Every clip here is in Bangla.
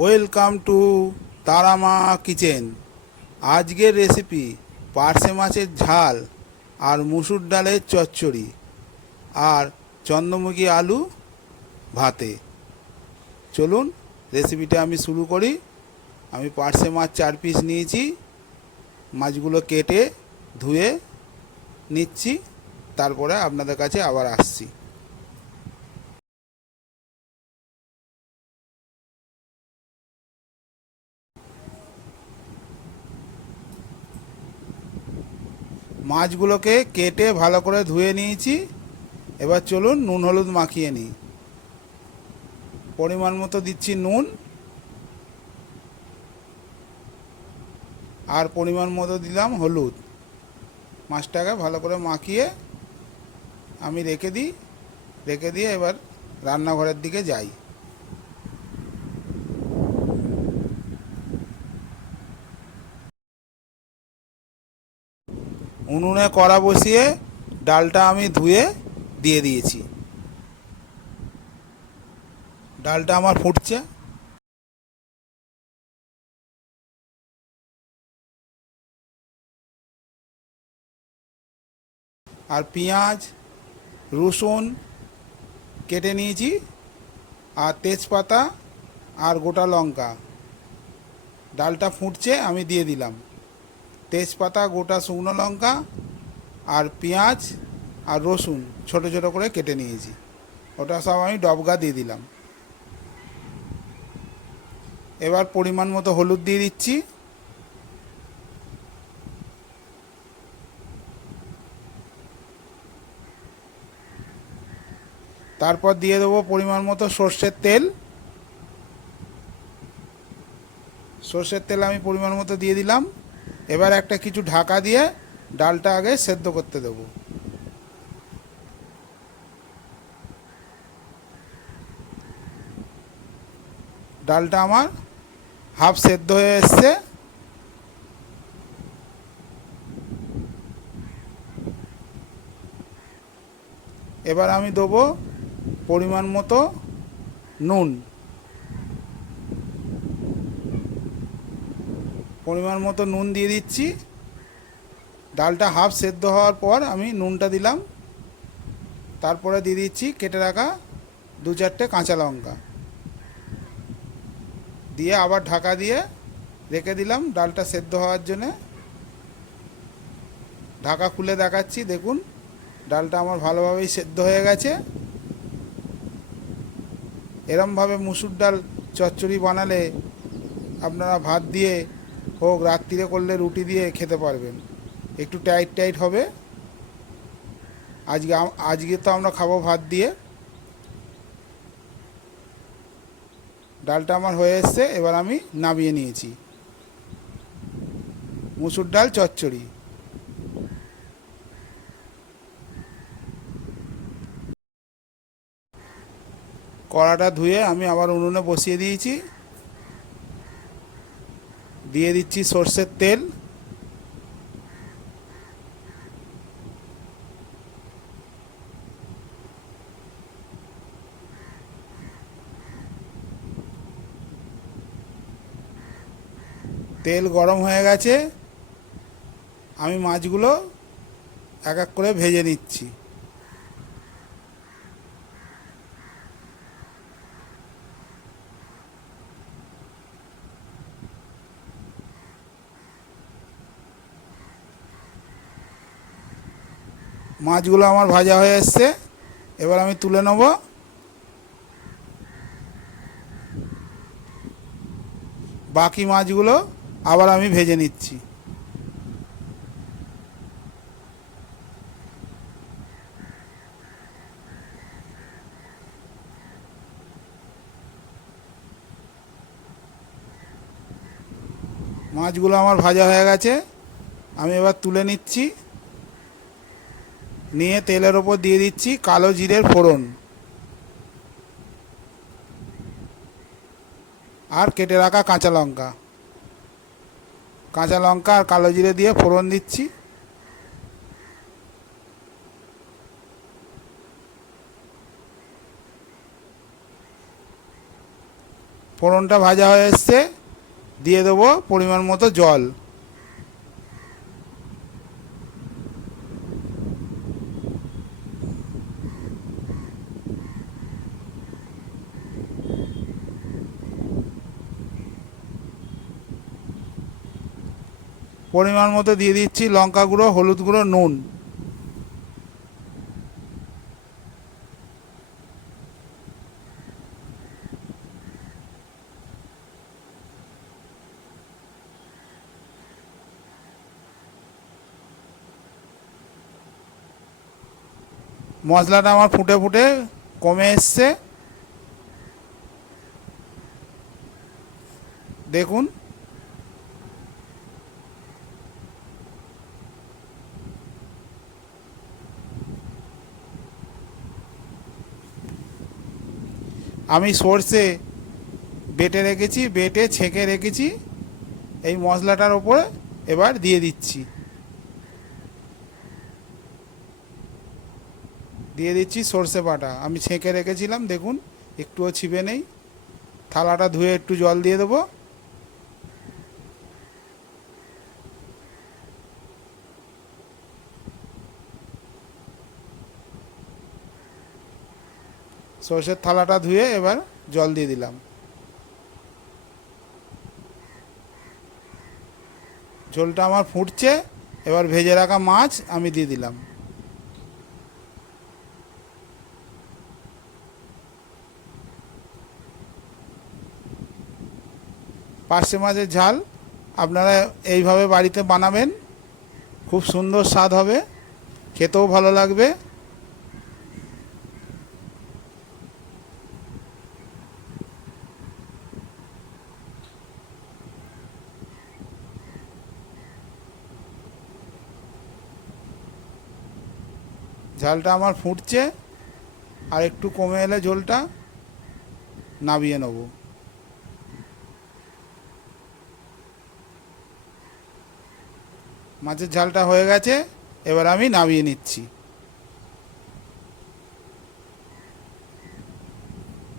Welcome to Tara Maa kitchen. আজকের রেসিপি পার্শে মাছের ঝাল আর মুসুর ডালের চচ্চড়ি আর চন্দ্রমুখী আলু ভাতে। চলুন রেসিপিটা আমি শুরু করি। আমি পার্শে মাছ 4 পিস নিয়েছি। মাছগুলো কেটে ধুয়ে নিচ্ছি, তারপরে আপনাদের কাছে আবার আসছি। মাছগুলোকে কেটে ভালো করে ধুয়ে নিয়েছি। এবার চলুন নুন হলুদ মাখিয়ে নিই। পরিমাণ মতো দিচ্ছি নুন, আর পরিমাণ মতো দিলাম হলুদ। মাছটাকে ভালো করে মাখিয়ে আমি রেখে দিয়ে এবার রান্নাঘরের দিকে যাই। উনুনে কড়া বসিয়ে ডালটা আমি ধুয়ে দিয়ে দিয়েছি। ডালটা আমার ফুটছে। আর পেঁয়াজ, রসুন কেটে নিয়েছি, আর তেজপাতা আর গোটা লঙ্কা। ডালটা ফুটছে, আমি দিয়ে দিলাম তেজপাতা, গোটা শুকনো লঙ্কা আর পেঁয়াজ আর রসুন ছোট ছোট করে কেটে নিয়েছি। ওটা সব আমি ডবকা দিয়ে দিলাম। এবার পরিমাণ মতো হলুদ দিয়ে দিচ্ছি। তারপর দিয়ে দেবো পরিমাণ মতো সর্ষের তেল। সর্ষের তেল আমি পরিমাণ মতো দিয়ে দিলাম। এবার একটা কিছু ঢাকা দিয়ে ডালটা আগে সেদ্ধ করতে দেবো। ডালটা আমার হাফ সেদ্ধ হয়ে এসছে। এবার আমি দেবো পরিমাণ মতো নুন। পরিমাণ মতো নুন দিয়ে দিচ্ছি। ডালটা হাফ সেদ্ধ হওয়ার পর আমি নুনটা দিলাম। তারপরে দিয়ে দিচ্ছি কেটে রাখা 2-4টে কাঁচা লঙ্কা। দিয়ে আবার ঢাকা দিয়ে রেখে দিলাম ডালটা সেদ্ধ হওয়ার জন্যে। ঢাকা খুলে দেখাচ্ছি, দেখুন ডালটা আমার ভালোভাবেই সেদ্ধ হয়ে গেছে। এরমভাবে মুসুর ডাল চচ্চড়ি বানালে আপনারা ভাত দিয়ে হোক, রাত্রিরে করলে রুটি দিয়ে খেতে পারবেন। একটু টাইট টাইট হবে। আজকে তো আমরা খাবো ভাত দিয়ে। ডালটা আমার হয়ে এসছে, এবার আমি নামিয়ে নিয়েছি মুসুর ডাল চচ্চড়ি। কড়াটা ধুয়ে আমি আবার উনুনে বসিয়ে দিয়েছি। দিয়ে দিচ্ছি সর্ষের তেল। তেল গরম হয়ে গেছে। আমি মাছগুলো এক এক করে ভেজে নিচ্ছি। মাছগুলো আমার ভাজা হয়ে এসছে, এবার আমি তুলে নেব। বাকি মাছগুলো আবার আমি ভেজে নিচ্ছি। মাছগুলো আমার ভাজা হয়ে গেছে, আমি এবার তুলে নিচ্ছি। নিয়ে তেলের ওপর দিয়ে দিচ্ছি কালো জিরের ফোড়ন আর কেটে রাখা কাঁচা লঙ্কা। কাঁচা লঙ্কা আর কালো জিরে দিয়ে ফোড়ন দিচ্ছি। ফোড়নটা ভাজা হয়ে এসছে, দিয়ে দেবো পরিমাণ মতো জল। পরিমাণ মতো দিয়ে দিচ্ছি লঙ্কা গুঁড়ো, হলুদ গুঁড়ো, নুন। মশলাটা আমার ফুটে ফুটে কমে এসছে, দেখুন। আমি সর্ষে বেটে রেখেছি, বেটে ছেঁকে রেখেছি, এই মশলাটার ওপরে এবার দিয়ে দিচ্ছি। দিয়ে দিচ্ছি সর্ষে বাটা, আমি ছেঁকে রেখেছিলাম, দেখুন একটুও ছিপে নেই। থালাটা ধুয়ে একটু জল দিয়ে দেবো। সর্ষের থালাটা ধুয়ে এবার জল দিয়ে দিলাম। ঝোলটা আমার ফুটছে, এবার ভেজে রাখা মাছ আমি দিয়ে দিলাম। পার্শে মাছের ঝাল আপনারা এইভাবে বাড়িতে বানাবেন, খুব সুন্দর স্বাদ হবে, খেতেও ভালো লাগবে। ঝালটা আমার ফুটছে, আর একটু কমে এলে ঝোলটা নামিয়ে নেব। মাছের ঝালটা হয়ে গেছে, এবার আমি নামিয়ে নিচ্ছি।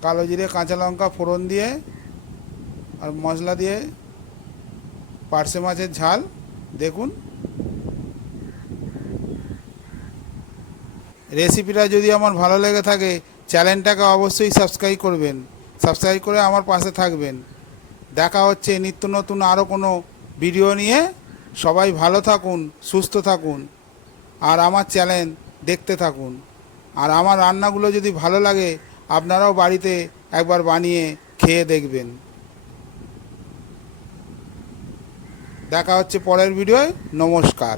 কালো জিরে, কাঁচা লঙ্কা ফোড়ন দিয়ে আর মশলা দিয়ে পার্শে মাছের ঝাল, দেখুন। রেসিপিটা যদি আমার ভালো লেগে থাকে, চ্যানেলটাকে অবশ্যই সাবস্ক্রাইব করবেন, সাবস্ক্রাইব করে আমার পাশে থাকবেন। দেখা হচ্ছে নিত্য নতুন আরও কোনো ভিডিও নিয়ে। সবাই ভালো থাকুন, সুস্থ থাকুন, আর আমার চ্যানেল দেখতে থাকুন। আর আমার রান্নাগুলো যদি ভালো লাগে, আপনারাও বাড়িতে একবার বানিয়ে খেয়ে দেখবেন। দেখা হচ্ছে পরের ভিডিওয়। নমস্কার।